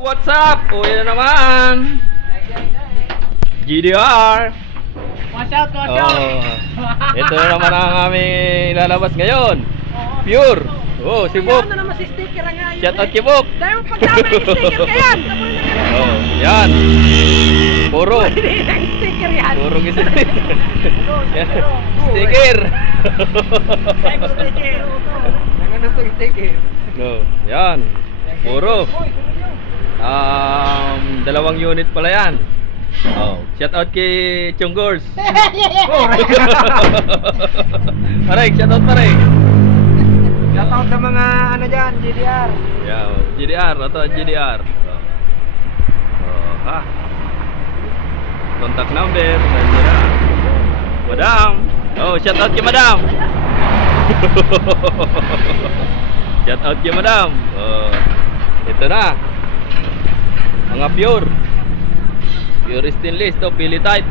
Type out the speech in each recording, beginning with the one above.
What's up? Uwi na naman. GDR. Watch out, watch out. Ito na naman ang aming lalabas ngayon. Pure. Oh, si Bok. Ano naman si sticker nga yun? Shout out kay Bok. Dahil pagkama ng sticker ka yan. Oh, yan. Puro. Sticker yan. Puro sticker. Sticker. Ay, mo sticker. Nanganas itong sticker. No, yan. Puro. 2 unit pala yan. Oh, shout out kay Chunggors. Pare, shout out pare. Shout out sa mga ano dyan, GDR. Yeah, GDR, ito GDR. Oh, ha. Contact number, nandiyan na. Madam. Oh, shout out kay Madam. Shout out kay Madam. Oh, ito na. Mga pure stainless to, pili type.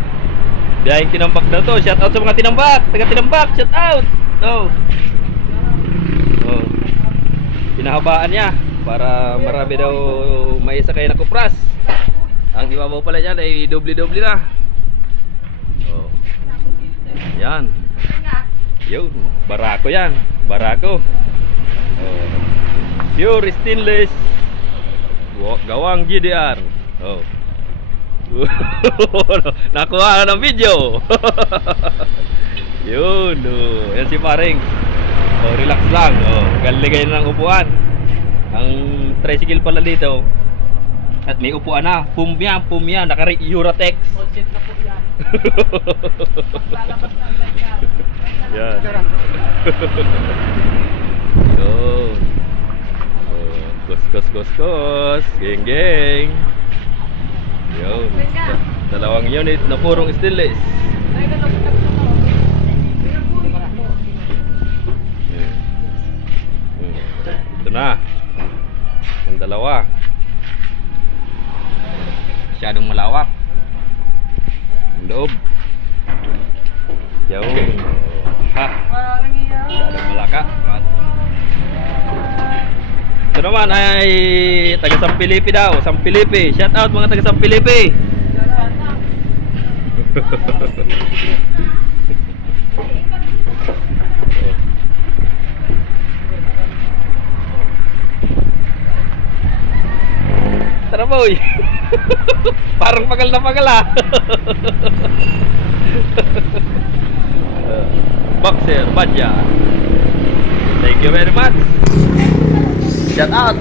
Biyahing tinambak daw to. Shout out sa mga tinambak. Taga tinambak, shout out. Oh. Oh. Pinahabaan niya para marami daw may sakay na kupras. Ang ibabaw pala niyan ay doble-doble na. Oh. Yan. Yun, barako yan. Barako. Oh. Pure stainless. Gawang GDR. Oh. Nakuha na ng video. Yun. Oh. Yan si paring. Oh, relax lang. Oh, galigay na ng upuan. Ang tricycle pala dito. At may upuan na. Pumya, naka-Uratex. Consent na po yan. Lalabas na ang ganyan. Yan. Yun. Oh, kos. Geng. Yun. 2 unit na purong stainless. Ito na. Ang dalawa. Masyadong malawak. Ang loob. Yun. Ha. Masyadong malaka. Ito naman ay taga Sampilipi daw. Sampilipi. Shout out mga taga Sampilipi. Tara boy. Parang pagal na pagal ah. Boxer, Badya. Thank you very much. Shout out.